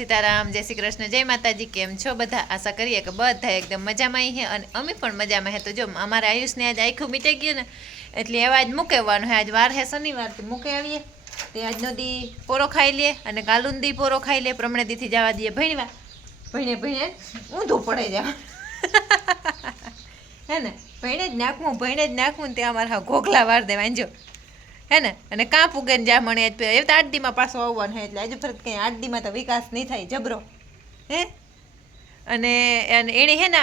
સીતારામ, જય શ્રી કૃષ્ણ, જય માતાજી। કેમ છો બધા? આશા કરીએ કે બધા એકદમ મજામાં છે અને અમે પણ મજામાં હે। તો જો અમારે આયુષને આજ આખું મીટાઈ ગયું ને એટલે હવે આજ મૂકેવાનું હે। આજ વાર હે શનિવારથી મૂકે આવીએ તે આજનો દી પોરો ખાઈ લે અને કાલુન દી પોરો ખાઈ લે, પ્રમણે દીથી જવા દઈએ ભણવા। ભણે ઊંધું પડે જા હે ને, ભણે જ નાખવું ને ત્યાં અમારે હા ઘોઘલા વાર દે વાંજો હે ને। અને કાં પૂગે ને જ્યાં મળે એ તો 8 દીમાં પાછો આવવાનું હે એટલે હજુ ફરત કંઈ 8 દીમાં તો વિકાસ નહીં થાય જબરો હે। અને એણે હે ને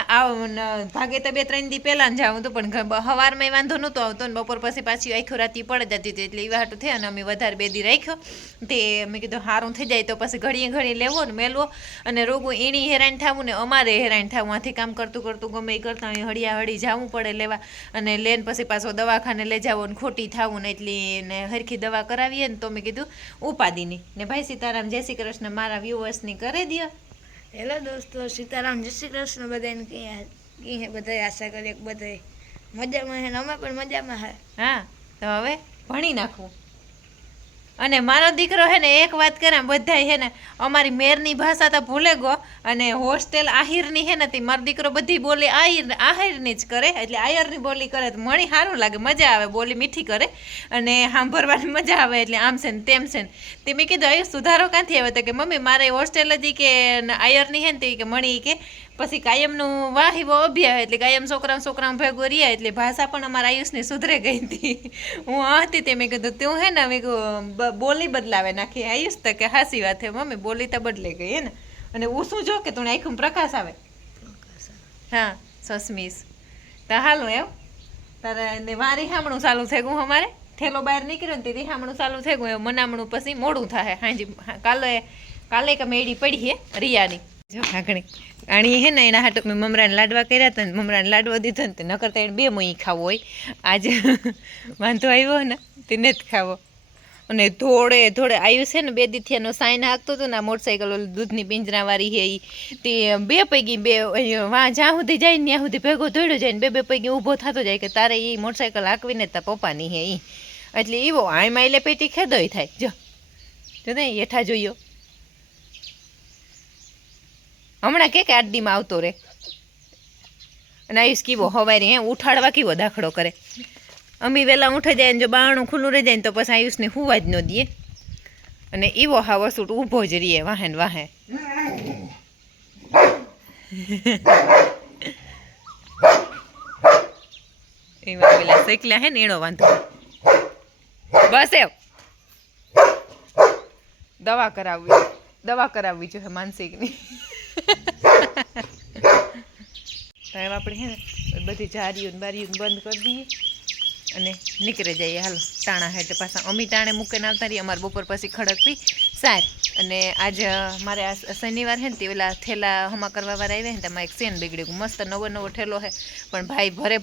ભાગે તો 2-3 દી પહેલાં જ જાવું હતું પણ સવારમાં વાંધો નહોતો આવતો ને બપોર પછી પાછી આખી રાતી પડે જતી હતી એટલે એવા હાટું થયા અને અમે વધારે 2 દી રાખ્યો તે મેં કીધું સારું થઈ જાય તો પછી ઘડીએ લેવો ને મેલવો અને રોગું એણી હેરાન થવું ને અમારે હેરાન થવું। આથી કામ કરતું ગમે એ કરતા હળિયા હળી જવું પડે લેવા અને લેન પછી પાછો દવાખાને લઈ જાવો ને ખોટી થવું ને એટલી ને હરખી દવા કરાવીએ ને તો મેં કીધું ઉપાધિની ને ભાઈ સીતારામ જય શ્રી કૃષ્ણ મારા વ્યુઅર્સની કરી દો। હેલો દોસ્તો, સીતારામ, જય શ્રી કૃષ્ણ બધાને। કી બધા આશા કરીએ કે બધા મજામાં છે ને અમે પણ મજામાં છે। હા તો હવે ભણી નાખવું અને મારો દીકરો હે ને એક વાત કરે બધા હે ને અમારી મેરની ભાષા તો ભૂલે ગો અને હોસ્ટેલ આહિરની હે ને તે મારો દીકરો બધી બોલી આહિરની જ કરે એટલે આયરની બોલી કરે તો મણી સારું લાગે, મજા આવે, બોલી મીઠી કરે અને સાંભળવાની મજા આવે એટલે આમ છે ને તેમ છે ને તે મેં કીધું આયુ સુધારો ક્યાંથી આવે તો કે મમ્મી મારે હોસ્ટેલ જ કે આયરની હે ને તે કે મણી કે પછી કાયમનું વાહીવો અભ્યાસ એટલે કાયમ છોકરા ભેગો રહ્યા એટલે ભાષા પણ અમારા આયુષની સુધરે ગઈ હતી। હું હતી તે મેં કીધું તું હે ને મેં બોલી બદલાવે નાખી આયુષ તો કે હાસી વાત હે મમ્મી બોલી તો બદલે ગઈ હે ને। અને હું શું જો કે તું આખું પ્રકાશ આવે હા સસમીસ તો હાલું એમ તારે ને વારી હામણું ચાલુ થઈ ગયું અમારે થેલો બહાર નીકળ્યો ને તે હામણું ચાલુ થઈ ગયું મનામણું પછી મોડું થાય હાજી કાલે કે મેળી પડી હે રિયાની જો હાકણી આણી હે ને એના હાટું મેં મમરાને લાડવા કર્યા હતા ને મમરાને લાડવા દીધો ને તે નકરતા એને 2 મોઈ ખાવો હોય આજે વાંધો આવ્યો ને તે નથી ખાવો અને થોડે આયુષ છે ને 2 દીથી એનો સાઈન હાંકતો હતો ને મોટરસાઇકલ દૂધની પિંજરાવાળી હે એ તે 2 પૈકી 2 વાં જ્યાં સુધી જાય ને ત્યાં સુધી ભેગો દોડ્યો જાય ને 2 પૈકી ઊભો થતો જાય કે તારે એ મોટરસાઇકલ હાંકવીને તાર પપ્પાની હે એ એટલે એવો આમાં એટલે પેટી ખેદોય થાય જો ને હેઠા જોયો હમણાં કે 8 દીમાં આવતો રે અને આયુષ કેવો હવારે હે ઉઠાડવા કેવો દાખલો કરે અમી વહેલા ઉઠે જાય ને જો બારણું ખુલ્લું રહી જાય ને તો પછી આયુષને હુવા જ ન દે અને એવો હા વસૂટ ઊભો જ રહીએ વાહે ને વાહે એમાં પેલા શેકલા હે ને એનો વાંધો બસ એવ દવા કરાવવી જોઈએ માનસિકની તો એમ આપણે હે ને બધી જારીઓ ને બારીઓ બંધ કરી દઈએ અને નીકળી જઈએ હાલો ટાણા હેઠે પાછા અમી ટાણે મૂકીને આવતા રહીએ અમારે બપોર પછી ખડક પી સાર અને આજ મારે આ શનિવાર હે ને તે ઓલા થેલા હમા કરવા વાળા આવ્યા ને તેમાં એક સેન બગડી ગયું મસ્ત નવો ઠેલો હે પણ ભાઈ ભરે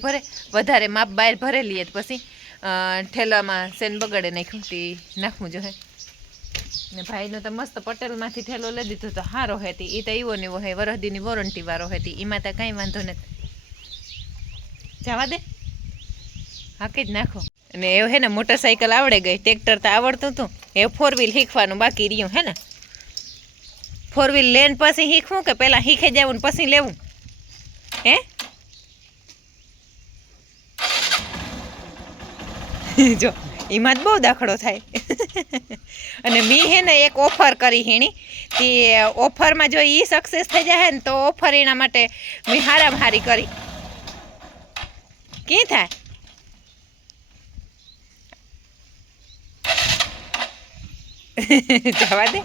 વધારે માપ બહાર ભરે લઈએ પછી ઠેલામાં સેન બગાડે નાખ્યું તે નાખવું જો હે ને ભાઈનો તો મસ્ત પટેલમાંથી ઠેલો લઈ દીધો તો સારો હતી એ તો એવો ને એવો હે વરસદીની વોરંટી વાળો હતી એમાં તો કાંઈ વાંધો નથી જવા દે હાકી જ નાખો અને એવું હે ને મોટરસાઇકલ આવડે ગઈ ટ્રેક્ટર તો આવડતું હતું એ 4 વ્હીલ શીખવાનું બાકી રહ્યું હે ને 4 વ્હીલ લેન પછી શીખવું કે પહેલાં શીખે જવું ને પછી લેવું હે જો એમાં જ બહુ દાખલો થાય અને મી હે ને એક ઓફર કરી હેણી તે ઓફરમાં જો એ સક્સેસ થઈ જાય ને તો ઓફર એના માટે મેં હારામાં હારી કરી કી થાય જવા દે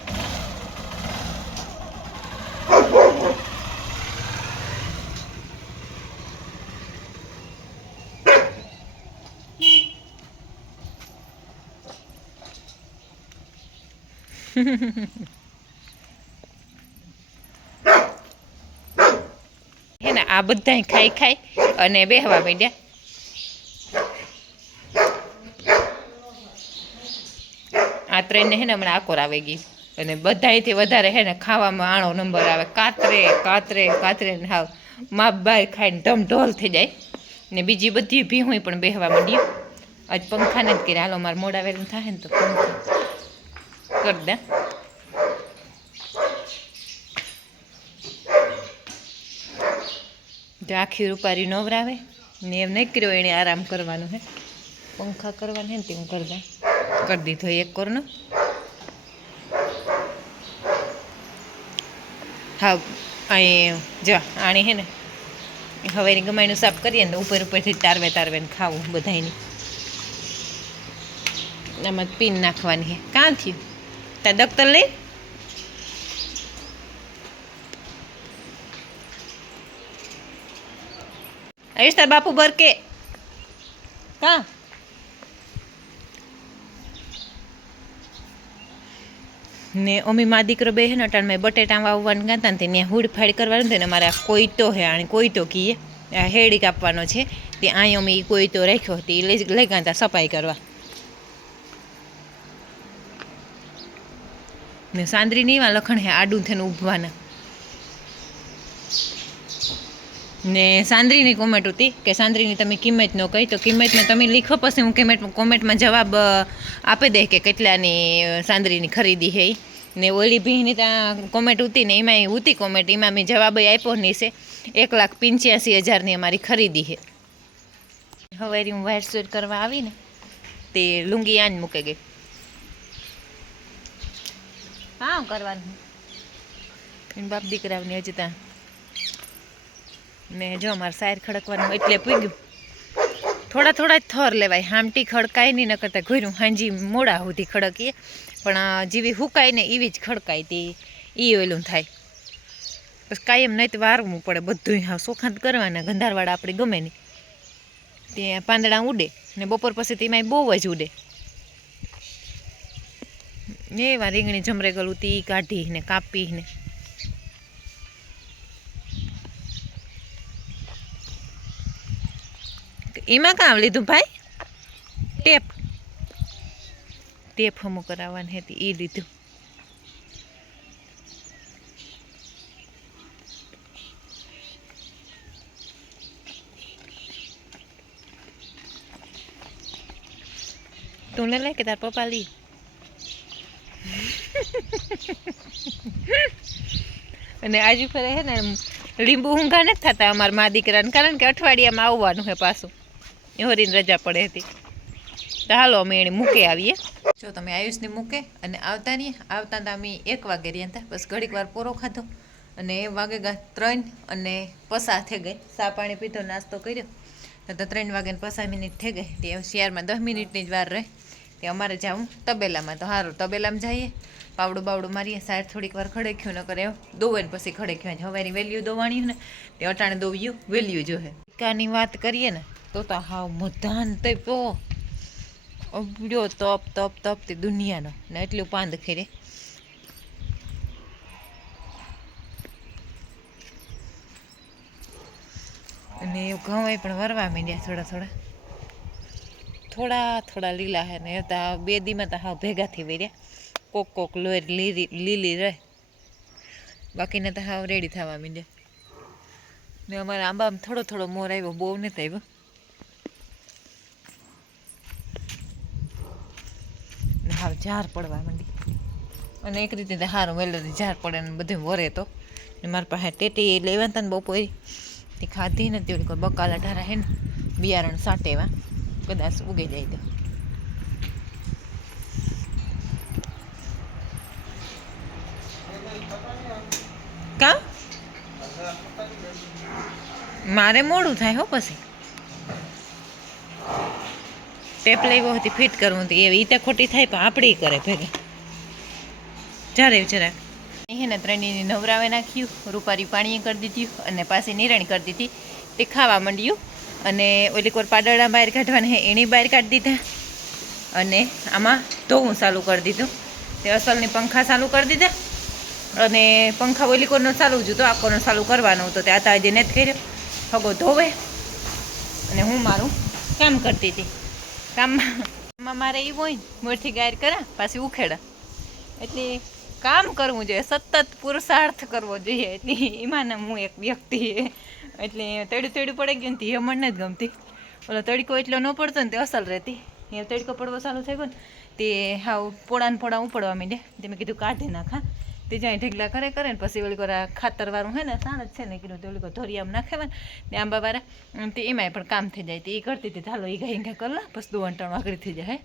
હે ને આ બધા ખાઈ અને બેહવા માંડ્યા આ ટ્રેનને હે ને હમણાં આકોર આવી ગઈ અને બધાયથી વધારે હે ને ખાવામાં આણો નંબર આવે કાતરે ને હાવ માપ બાર ખાઈને ઢમઢોલ થઈ જાય ને બીજી બધી ભીહું પણ બેહવા માંડ્યું આજ પંખાને જ કર્યા હાલો મારે મોડા વેલું થાય ને તો પંખા કરી દે તો આખી રૂપારી નવરાવે ને એમ નહીં કર્યો એણે આરામ કરવાનો હે પંખા કરવાના હે ને તે હું કરવા કરી દીધો એક કોરનો હા અહીં જો આણી હે ને હવે એની ગમાઈનું સાફ કરીએ ને ઉપરથી તારવે ને ખાવું બધાની આમાં પીન નાખવાની હે કાં થયું ત્યાં દફતર લઈ આયુષ તાર બાપુ બર કે કાં ને અમી મા દીકરો બે હે ને અટાણ મેં બટેટા વાવવાનું ગાતા ને ત્યાં હુડ ફાડ કરવાનું ને અમારે આ કોઈતો હે આણે કોઈતો કીએ આ હેડી કાપવાનો છે તે અહીં અમે કોઈતો રાખ્યો તે લઈ ગયા સફાઈ કરવા ને સાંદરી નહીં એવા લખણ હે આડું થઈને ઊભવાના ને સાંદરીની કોમેન્ટ હતી કે સાંદરીની તમે કિંમત ન કહી તો કિંમતને તમે લીખો પછી હું કોમેન્ટમાં જવાબ આપી દે કે કેટલાની સાંદરીની ખરીદી હે ને ઓલી ભીની ત્યાં કોમેન્ટ હતી ને એમાં હતી કોમેન્ટ એમાં મેં જવાબ આપ્યો નહીં છે 1,85,000ની અમારી ખરીદી છે હવે હું વાયર શેર કરવા આવીને તે લુંગી આજ મૂકે ગઈ હા કરવાનું બાપ દીકરાની હજી ત્યાં ને જો અમારે સાયર ખડકવાનું એટલે પૂગ્યું થોડા જ થર લેવાય હામટી ખડકાય નહીં ન કરતાં ઘોર્યું હાંજી મોડા સુધી ખડકીએ પણ જેવી હુકાય ને એવી જ ખડકાય તે એ ઓલું થાય બસ કાયમ નહીં તો વારવું પડે બધું હા સોખાંત કરવાના ગંધારવાળા આપણે ગમે નહીં ત્યાં પાંદડા ઉડે ને બપોર પછી તેમાં બહુ જ ઉડે એવા રીંગણી જમરે ગલું તી કાઢી ને કાપી ને એમાં કામ લીધું ભાઈ ટેપ હમું કરાવવાની હતી એ લીધું તું લે કે તાર પપ્પા લી અને આજુ ફરે હે ને લીંબુ ઊંઘા નથી થતા અમારા મા દીકરાને કારણ કે અઠવાડિયામાં આવવાનું હે પાછું હોરીને રજા પડે હતી તો હાલો અમે એને મૂકે આવીએ જો તમે આયુષને મૂકે અને આવતા નહીં આવતા તો અમે 1 વાગે રહ્યા હતા બસ ઘડીક વાર પોરો ખાધો અને 1 વાગે 3 અને પસા થઈ ગઈ ચા પાણી પીધો નાસ્તો કર્યો તો 3 વાગે 5 મિનિટ થઈ ગઈ તે શિયાળમાં 10 મિનિટની જ વાર રહે તે અમારે જાઉં તબેલામાં તો સારું તબેલામાં જઈએ પાવડું મારીએ સાઈડ થોડીક વાર ખડેખ્યું ન કરે દોવે ને પછી ખડેખ્યું હવેની વેલ્યુ દોવાણી ને તે અટાણે દોવ્યું વેલ્યુ જોહે કાની વાત કરીએ ને તો હાવ મધાન તે પો અબડ્યો તપ તે દુનિયાનો ને એટલું પાંદ ખેરે અને ઘઉં પણ વરવા માંડ્યા થોડા લીલા હે ને તા 2 દીમાં તો હાવ ભેગાથી વર્યા કોક લોર લીલી રહે બાકીને તો હાવ રેડી થવા માંડ્યા ને અમારા આંબામાં થોડો મોર આવ્યો બહુ નથી આવ્યો ને હાવ ઝાર પડવા માંડી અને એક રીતે તો સારું વેલેથી ઝાર પડે ને બધું વરે તો ને મારી પાસે ટેટી લેવા હતા ને બપોરે તે ખાધી ને તે કોઈ બકાલા ઢારા હે ને બિયારણ સાટેવા કદાચ ઉગી જાય તો કા મારે મોડું થાય હો પછી ટેપ લેવો હતી ફિટ કરવું હતી એવી રીતે ખોટી થાય પણ આપણે કરે ભેગા જરાક એને ત્રણેયની નવરાવે નાખ્યું રૂપારી પાણી કરી દીધું અને પાછી નિરાણી કરી દીધી તે ખાવા માંડ્યું અને ઓલી કોર પાડળા બહાર કાઢવાના હે એની બહાર કાઢી દીધા અને આમાં ધોવું ચાલુ કરી દીધું તે અસલની પંખા ચાલુ કરી દીધા અને પંખા ઓલી કોરનો ચાલુ જ હતો આ કોરનો ચાલુ કરવાનો હતો તે આતા હજી નથી કર્યો હગો ધોવે અને હું મારું કામ કરતી હતી કામમાં મારે એવું હોય મોરથી ગાયર કરા પાછી ઉખેડા એટલે કામ કરવું જોઈએ સતત પુરુષાર્થ કરવો જોઈએ એટલે એમાં હું એક વ્યક્તિ એટલે તડ્યું પડે ગયું ને એ મને નથી ગમતી ઓલો તડકો એટલો ન પડતો ને તે અસલ રહેતી એ તડકો પડવો ચાલુ થઈ ગયો ને તે હાવ પોળા ઉપડવા માંડ્યા તે મેં કીધું કાઢી નાખા તે જ્યાં ઢેગલા કરે ને પછી ઓલી કોરા ખાતરવાળું હે ને સાણ જ છે ને કીધું તો ઓલી કો ધોરિયામાં નાખે ને આંબાવાળા તે એમાંય પણ કામ થઈ જાય તે એ કરતી હતી ચાલો એ ગાઈ કરી લો બસ 2 અંટાણું આગળ થઈ જાય હે